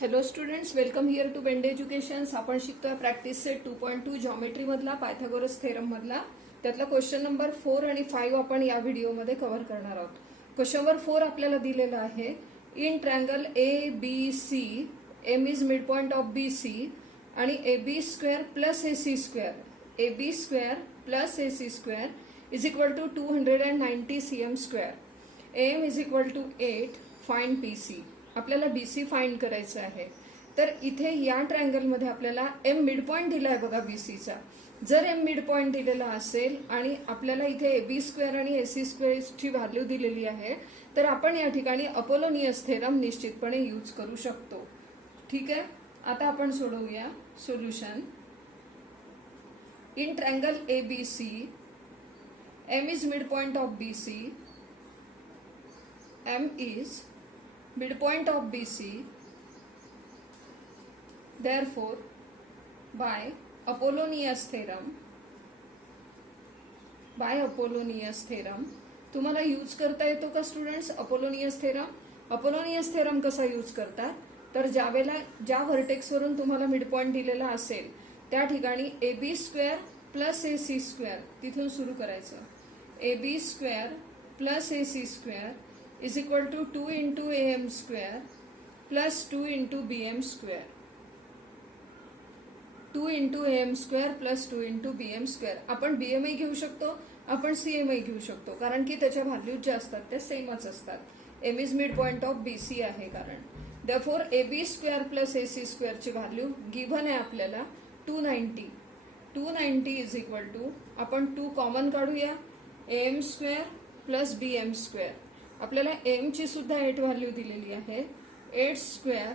Hello students, welcome here to Bende educations. आपण शिकतोय practice set 2.2 geometry मधला पायथागोरस थेरम मधला त्यातला क्वेश्चन नंबर 4 आणि 5 आपण या व्हिडिओमध्ये कव्हर करणार आहोत. क्वेश्चन नंबर 4 आपल्याला दिलेला आहे. In triangle A B C M is mid point of B C आणि A B square plus A C square A B square plus A C square is equal to 290 cm square. M is equal to 8. Find P C. आपल्याला BC find करायचं आहे. तर इथे या triangle मध्ये आपल्याला M mid point दिलाय बघा बीसीचा. जर एम मिड पॉइंट दिलेला असेल आणि आपल्याला इथे ए बी स्क्वेअर आणि एसी स्क्वेअरची व्हॅल्यू दिलेली आहे तर आपण या ठिकाणी अपोलोनियस थेरम निश्चितपणे यूज करू शकतो. ठीक आहे, आता आपण सोडवूया solution. In triangle A B C M is mid point of B C. M is midpoint of BC, therefore by Apollonius theorem तुम्हाला यूज करता येतो का students Apollonius theorem? Apollonius theorem कसा यूज करतात तर ज्या व्हर्टेक्स वरून तुम्हाला मिड पॉइंट दिलेला असेल त्या ठिकाणी A B square plus A C square तिथून सुरू करायचं. A B square plus A C square is equal to 2 into am square plus 2 into bm square. 2 into am square plus 2 into bm square. आपण bmi घेऊ शकतो, आपण cmi घेऊ शकतो कारण की त्याच्या व्हॅल्यूज ज्या असतात त्या सेमच असतात. m is mid point of bc आहे कारण. therefore ab square plus ac square ची व्हॅल्यू गिव्हन आहे आपल्याला 290. 290 इज इक्वल टू आपण 2 कॉमन काढूया am square plus bm square. आपल्याला एम ची सुद्धा 8 व्हॅल्यू दिलेली आहे. 8 square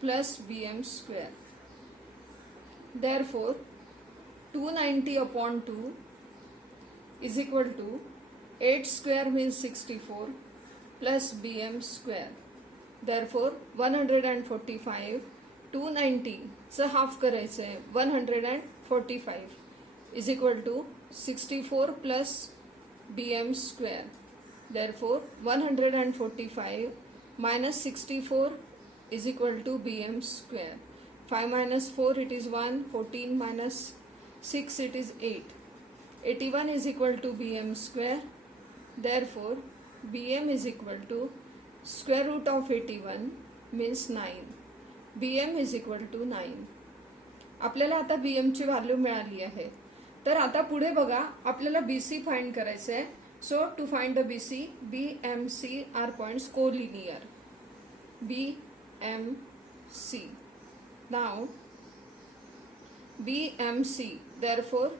plus bm square. therefore 290 upon 2 is equal to 8 square means 64 plus bm square. therefore 145. 290 चं हाफ करायचं आहे 145 is equal to 64 plus bm square. Therefore 145 minus 64 is equal to bm square. 5 minus 4 it is 1. 14 minus 6 it is 8. 81 is equal to bm square. Therefore bm is equal to square root of 81 means 9. bm is equal to 9. आपल्याला आता bm ची value मिळाली आहे. तर आता पुढे बघा आपल्याला bc फाइंड करायचं आहे. So to find the BC, B, M, C are points collinear. B, M, C. Now, B, M, C. Therefore,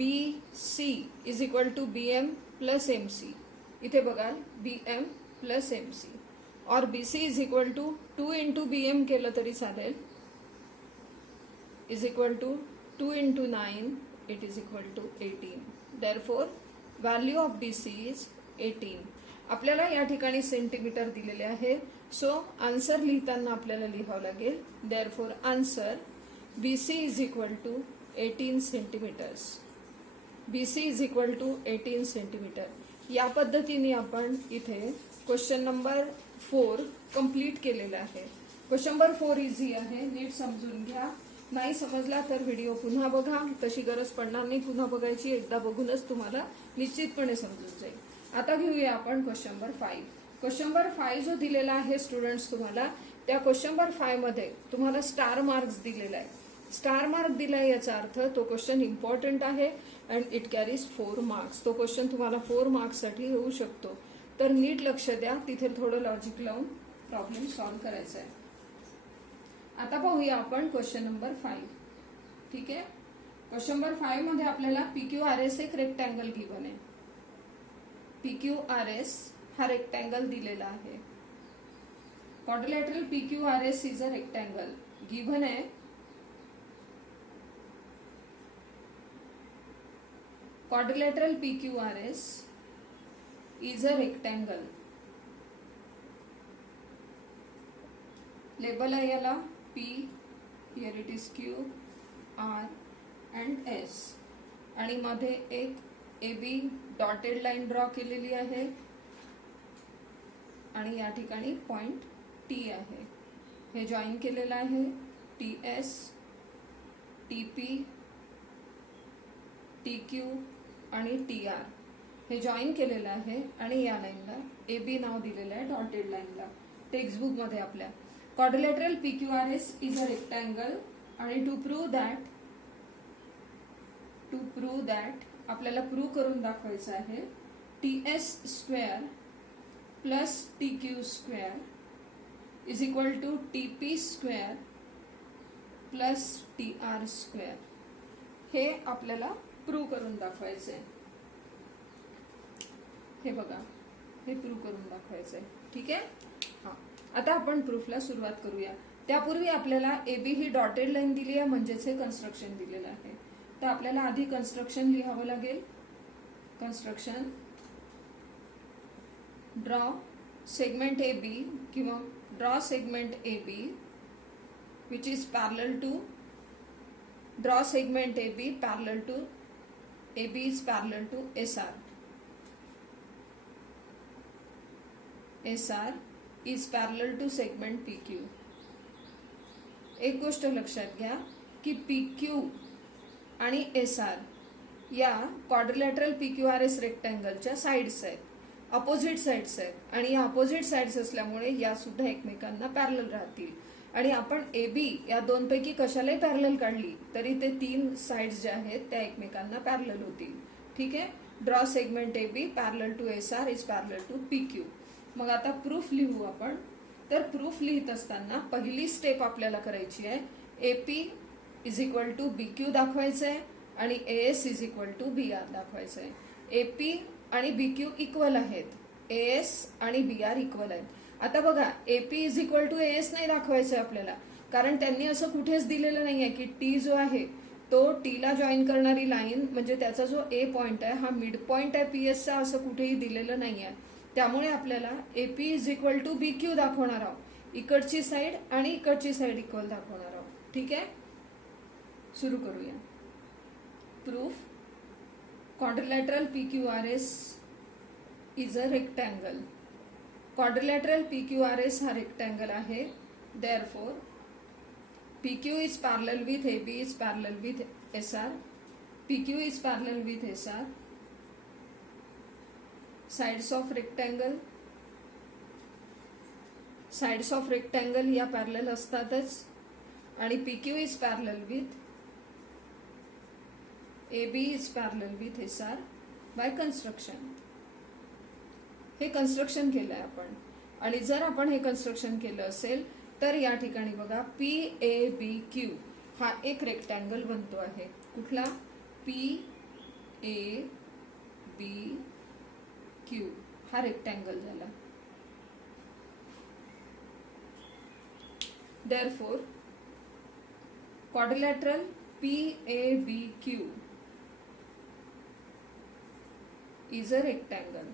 BC is equal to BM plus MC. इथे बघाल BM plus MC. or BC is equal to 2 into BM केलं तरी चालेल. is equal to 2 into 9. It is equal to 18. Therefore, value of BC is 18. आपल्याला या ठिकाणी centimetre दिलेले आहे. सो आन्सर लिहिताना आपल्याला लिहावं लागेल. Therefore answer BC is equal to 18 centimetres. BC is equal to 18 centimetre. या पद्धतीने आपण इथे क्वेश्चन नंबर 4 कंप्लीट केलेला आहे. क्वेश्चन नंबर 4 इझी आहे, नीट समजून घ्या. नाही समजला तर व्हिडिओ पुन्हा बघा, तशी गरज पडणार नाही पुन्हा बघायची. एकदा बघूनच तुम्हाला निश्चितपणे समजून जाईल. आता घेऊया आपण क्वेश्चन नंबर 5. क्वेश्चन नंबर 5 जो दिलेला आहे स्टुडंट्स तुम्हाला, त्या क्वेश्चन नंबर 5 मध्ये तुम्हाला स्टार मार्क्स दिलेला आहे. स्टार मार्क दिलाय याचा अर्थ तो क्वेश्चन इम्पॉर्टंट आहे अँड इट कॅरीज 4 मार्क्स. तो क्वेश्चन तुम्हाला 4 मार्क्स साठी येऊ शकतो. तर नीट लक्ष द्या, तिथे थोडं लॉजिक लावून प्रॉब्लेम सॉल्व्ह करायचा आहे. आता पाहूया आपण क्वेश्चन नंबर 5. ठीक आहे, क्वेश्चन नंबर 5 मध्ये आपल्याला PQRS एक रेक्टँगल गिव्हन आहे. PQRS हा रेक्टँगल दिलेला आहे. Quadrilateral PQRS is a rectangle given आहे. Quadrilateral PQRS is a rectangle. Label आहे याला P, here it is Q, R and S. आणि मध्ये एक AB डॉटेड लाईन ड्रॉ केलेली आहे आणि या ठिकाणी पॉइंट T आहे. हे जॉईन केलेलं आहे, TS, TP, TQ आणि TR हे जॉईन केलेलं आहे आणि या लाईनला AB नाव दिलेलं आहे डॉटेड लाईनला टेक्स्टबुक मध्ये आपल्या. Quadrilateral PQRS is a rectangle आणि टू प्रूव्ह दॅट आपल्याला प्रूव्ह करून दाखवायचं आहे TS square plus TQ square is equal to TP square plus TR square. हे आपल्याला प्रूव्ह करून दाखवायचं आहे. हे बघा, हे प्रूव्ह करून दाखवायचं आहे. ठीक आहे. हा, आता आपण प्रूफला सुरुवात करूया. त्यापूर्वी आपल्याला AB ही डॉटेड लाईन दिली आहे, म्हणजेच हे कन्स्ट्रक्शन दिलेलं आहे. तर आपल्याला आधी कन्स्ट्रक्शन लिहावं लागेल. कन्स्ट्रक्शन, ड्रॉ सेगमेंट AB किंवा draw segment AB which is parallel to draw segment AB parallel to AB is parallel to SR. SR is parallel to segment PQ. एक गोष्ट लक्षात घ्या की PQ आणि SR या क्वाड्रिलॅटरल PQRS रेक्टँगलच्या साइड्स आहेत, opposite sides आहेत आणि या अपोजिट साइड्स असल्यामुळे या सुद्धा एकमेकांना पॅरलल राहतील. आणि आपण AB या दोनपैकी कशालाही पॅरलल काढली तरी ते तीन साइड्स ज्या आहेत त्या एकमेकांना पॅरलल होतील. ठीक आहे. Draw segment AB parallel to SR is parallel to PQ. मग आता प्रूफ लिहू आपण. तर प्रूफ लिहित असताना पहिली स्टेप आपल्याला करायची आहे, AP is equal to BQ दाखवायचं आहे आणि AS is equal to BR दाखवायचं आहे. AP आणि BQ इक्वल आहेत, AS आणि BR इक्वल आहेत. आता बघा, AP is equal to AS नाही दाखवायचं आपल्याला, कारण त्यांनी असं कुठेच दिलेलं नाहीये की T जो आहे तो T ला जॉईन करणारी लाईन म्हणजे त्याचा जो A पॉइंट आहे हा मिड पॉइंट आहे PS चा, असं कुठेही दिलेलं नाहीये. त्यामुळे आपल्याला AP is equal to BQ दाखवणार आहोत. इकडची साइड आणि इकडची साइड इक्वल दाखवणार आहोत. ठीक आहे. सुरू करूया. Proof, quadrilateral PQRS is a rectangle. Quadrilateral PQRS हा रेक्टँगल आहे. Therefore PQ is parallel with AB is parallel with SR. PQ is parallel with SR. Sides of rectangle, sides of rectangle या parallel असतातच आणि PQ is parallel with AB is parallel with SR by construction. हे construction केलंय आपण. आणि जर आपण हे कन्स्ट्रक्शन केलं असेल तर या ठिकाणी बघा PABQ हा एक रेक्टँगल बनतो आहे. कुठला? PABQ हा रेक्टँगल झाला. Therefore quadrilateral PABQ is a rectangle.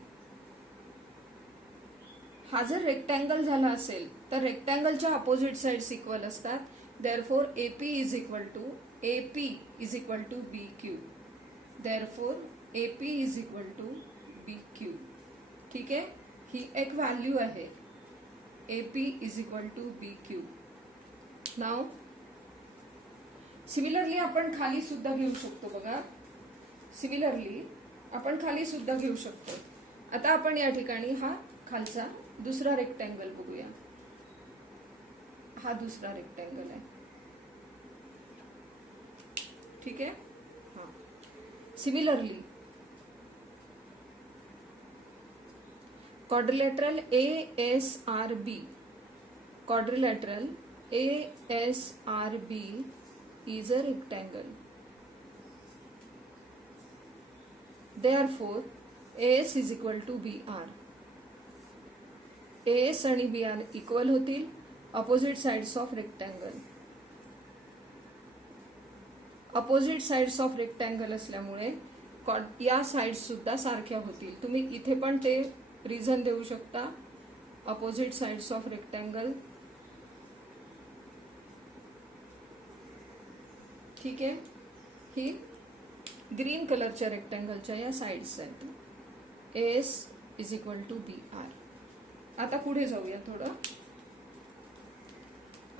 हा जर रेक्टँगल झाला असेल तर रेक्टँगलच्या अपोजिट साइड्स इक्वल असतात. Therefore AP is equal to BQ. Therefore AP is equal to BQ. ठीक आहे. ही एक व्हॅल्यू आहे, AP is equal to BQ. नाव सिमिलरली आपण खाली सुद्धा घेऊ शकतो. बघा, सिमिलरली आपण खाली सुद्धा घेऊ शकतो. आता आपण या ठिकाणी हा खालचा दुसरा रेक्टँगल बघूया. हा दुसरा रेक्टँगल आहे. ठीक आहे. हा, similarly quadrilateral ASRB, quadrilateral ASRB is a rectangle. Therefore AS is equal to BR. AS आणि BR इक्वल होतील, opposite sides of rectangle. Opposite sides of rectangle असल्यामुळे या साइड्स सुद्धा सारख्या होतील. तुम्ही इथे पण ते रिझन देऊ शकता, अपोजिट साइड्स ऑफ रेक्टँगल. ठीक आहे. ही ग्रीन कलरच्या रेक्टँगलच्या या साइड्स आहेत. AS is equal to BR. आता पुढे जाऊया थोडं.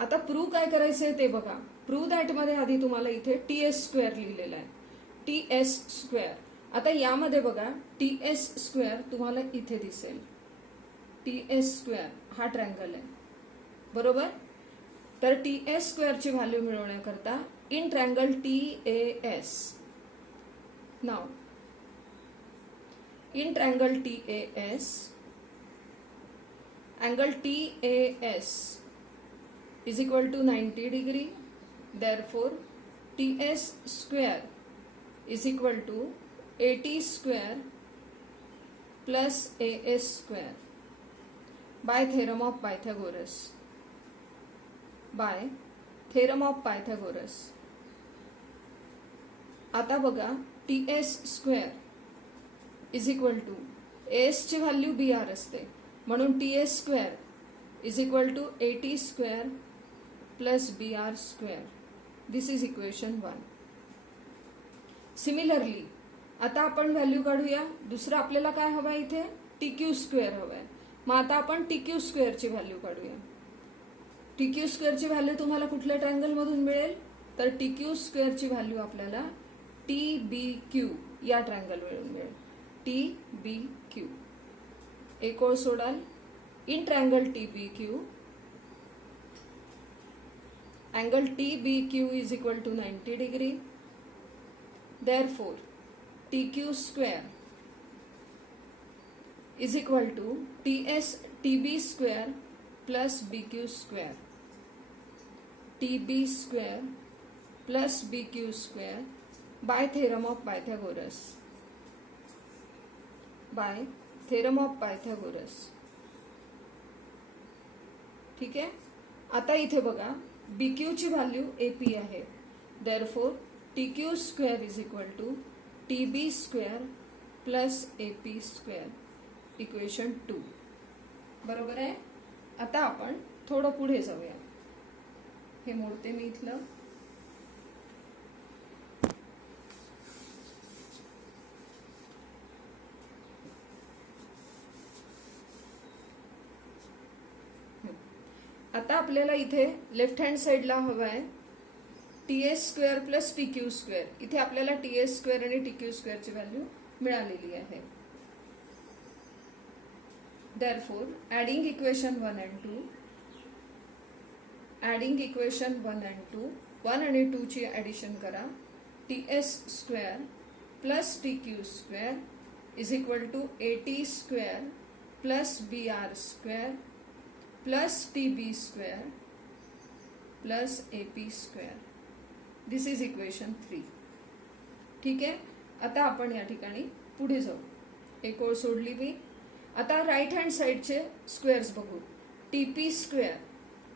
आता प्रूव्ह काय करायचंय ते बघा. प्रूव्ह दॅट मध्ये आधी तुम्हाला इथे टीएस स्क्वेअर लिहिलेला आहे, टीएस स्क्वेअर. आता यामध्ये बघा टीएस स्क्वेअर तुम्हाला इथे दिसेल, टीएस स्क्वेअर हा ट्रँगल आहे बरोबर. तर टीएस स्क्वेअरची व्हॅल्यू मिळवण्याकरता in triangle TAS, now in triangle TAS, angle TAS is equal to 90 degree. Therefore, TS square is equal to AT square plus AS square by theorem of Pythagoras. By theorem of Pythagoras. आता बघा TS square is equal to AS ची value BR असते, म्हणून T S square is equal to A T square plus BR square. This is equation 1. Similarly आता आपण value काढूया. दुसरं आपल्याला काय हवं इथे, TQ स्क्वेअर हवंय. मग आता आपण TQ स्क्वेअरची व्हॅल्यू काढूया. TQ स्क्वेअरची व्हॅल्यू तुम्हाला कुठल्या ट्रँगल मधून मिळेल, तर TQ स्क्वेअरची व्हॅल्यू आपल्याला TBQ या ट्रँगल वरून मिळेल, TBQ. एक ओळ सोडाल. In triangle TBQ, angle TBQ is equal to 90 degree. Therefore, TQ square is equal to TB square plus BQ square. TB square plus BQ square by theorem of Pythagoras. By theorem of Pythagoras. ठीक आहे. आता इथे बघा BQ ची value AP आहे. Therefore, TQ square is equal to TB square plus AP square. Equation 2. बरोबर आहे. आता आपण थोडं पुढे जाऊया. हे मोडते मी इथलं. आता आपल्याला इथे लेफ्ट हँड साइडला हवं आहे T S square plus T Q square. इथे आपल्याला टीएस स्क्वेअर आणि टीक्यू स्क्वेअरची व्हॅल्यू मिळालेली आहे. Therefore, adding equation 1 and 2, adding equation 1 and 2, 1 आणि 2 ची ऍडिशन करा. T S square plus T Q square is equal to A T square plus BR square plus TB square plus AP square. This is equation 3. ठीक आहे. आता आपण या ठिकाणी पुढे जाऊ. एक ओळ सोडली मी. आता राईट हँड साइडचे स्क्वेअर्स बघू. TP स्क्वेअर,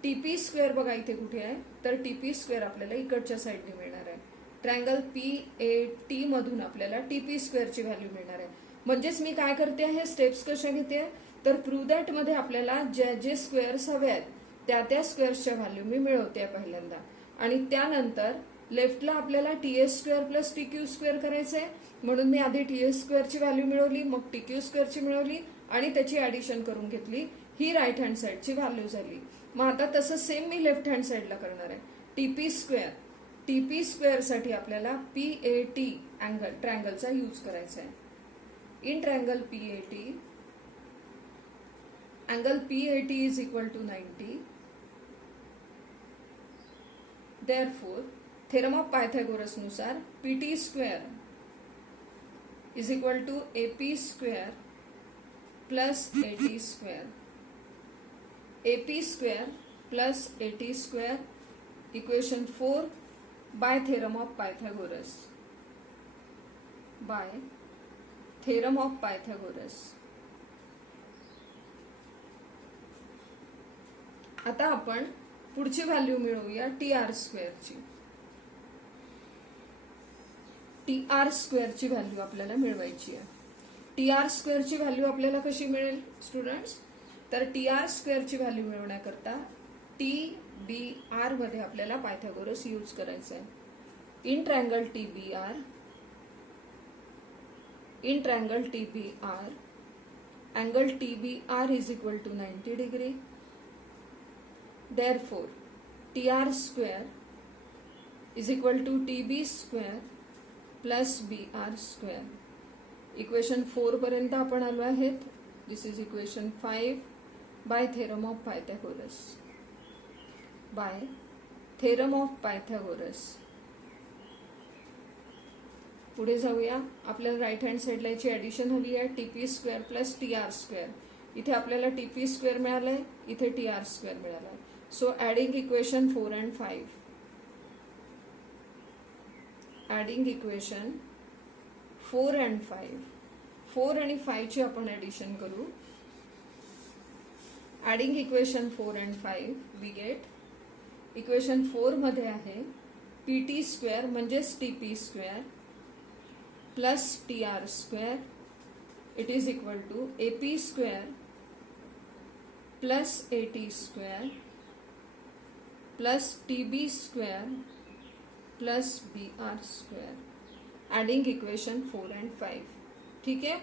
TP स्क्वेअर बघा इथे कुठे आहे, तर TP स्क्वेअर आपल्याला इकडच्या साइडने मिळणार आहे. ट्रँगल PAT मधून आपल्याला TP स्क्वेअरची व्हॅल्यू मिळणार आहे. म्हणजेच मी काय करते आहे, स्टेप्स कशा घेते, तर प्रूव्ह दॅट मध्ये आपल्याला जे स्क्वेअर्स हवे आहेत त्या स्क्वेअर्सच्या व्हॅल्यू मी मिळवते पहिल्यांदा, आणि त्यानंतर लेफ्टला आपल्याला T S square plus T Q square करायचंय. म्हणून मी आधी टीएस स्क्वेअरची व्हॅल्यू मिळवली, मग टीक्यू स्क्वेअरची मिळवली आणि त्याची ऍडिशन करून घेतली. ही राईट हँड साइडची व्हॅल्यू झाली. मग आता तसं सेम मी लेफ्ट हँड साइडला करणार आहे. टीपी स्क्वेअर, टीपी स्क्वेअर साठी आपल्याला PAT अँगल ट्रँगलचा यूज करायचा आहे. In triangle PAT, angle PAT is equal to 90. Therefore, theorem of Pythagoras नुसार PT square is equal to AP square plus AT square. AP square plus AT square. Equation 4 by theorem of Pythagoras. By theorem of Pythagoras. आता आपण पुढची value मिळवूया TR स्क्वेअरची. TR स्क्वेअरची value आपल्याला मिळवायची आहे. TR स्क्वेअरची व्हॅल्यू आपल्याला कशी मिळेल स्टुडंट्स, तर TR स्क्वेअरची व्हॅल्यू मिळवण्याकरता TBR मध्ये आपल्याला पायथागोरस यूज करायचं आहे. In triangle TBR, in triangle TBR, angle TBR is equal to 90 degree. Therefore, TR square is equal to TB square plus BR square. Equation 4 पर्यंत आपण आलो आहेत. This is equation 5 by theorem of Pythagoras. By theorem of Pythagoras. पुढे जाऊया. आपल्याला right hand साईडला याची addition हवी आहे. TP square plus TR square. इथे आपल्याला TP स्क्वेअर मिळालंय, इथे TR स्क्वेअर मिळालाय. So adding equation 4 and 5. Adding equation 4 and 5. 4 आणि 5 ची आपण ऍडिशन करू. Adding equation 4 and 5 we get equation 4 मध्ये आहे PT स्क्वेअर म्हणजेच TP square plus TR square. It is equal to AP square plus AT square plus TB square plus BR square. Adding equation 4 and 5. ठीक आहे.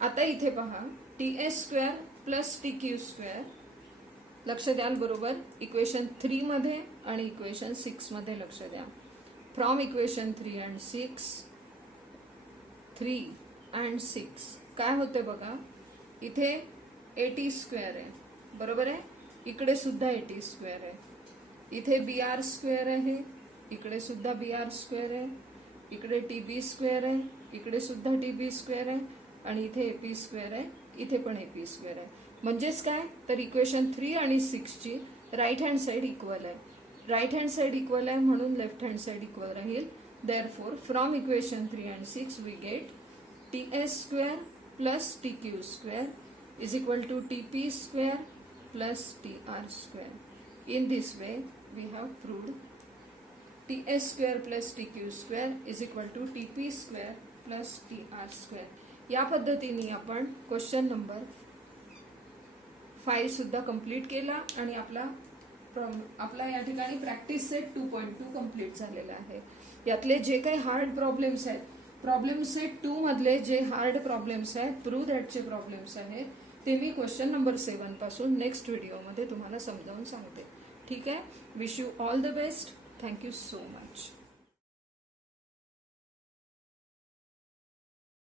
आता इथे पहा TS square plus TQ square. लक्ष द्याल बरोबर इक्वेशन 3 मध्ये आणि इक्वेशन 6 मध्ये लक्ष द्या. फ्रॉम इक्वेशन 3 and 6 काय होते बघा. इथे AT स्क्वेअर आहे बरोबर आहे. इकडे सुद्धा AT स्क्वेअर आहे. इथे BR स्क्वेअर आहे, इकडे सुद्धा BR स्क्वेअर आहे. इकडे TB स्क्वेअर आहे, इकडे सुद्धा TB स्क्वेअर आहे आणि इथे AP स्क्वेअर आहे, इथे पण AP स्क्वेअर आहे. म्हणजेच काय तर इक्वेशन 3 आणि 6 ची राईट हँड साइड इक्वल आहे. राईट हँड साइड इक्वल आहे म्हणून लेफ्ट हँड साइड इक्वल राहील. Therefore from equation 3 and 6 we get TS square plus TQ square is equal to TP square plus TR square. In this way we have proved TS square plus TQ square is equal to TP square plus TR square. या पद्धतीने आपण question number 5 सुद्धा complete केला आणि आपला या ठिकाणी practice set 2.2 complete झालेला आहे. यातले जे काही हार्ड प्रॉब्लेम्स आहेत, प्रॉब्लेम सेट 2 मधले जे हार्ड प्रॉब्लेम्स आहेत, प्रूव्ह दॅटचे प्रॉब्लेम्स आहेत, ते मी क्वेश्चन नंबर 7 पासून नेक्स्ट व्हिडिओमध्ये तुम्हाला समजावून सांगते. ठीक आहे. Wish you all the best. Thank you so much.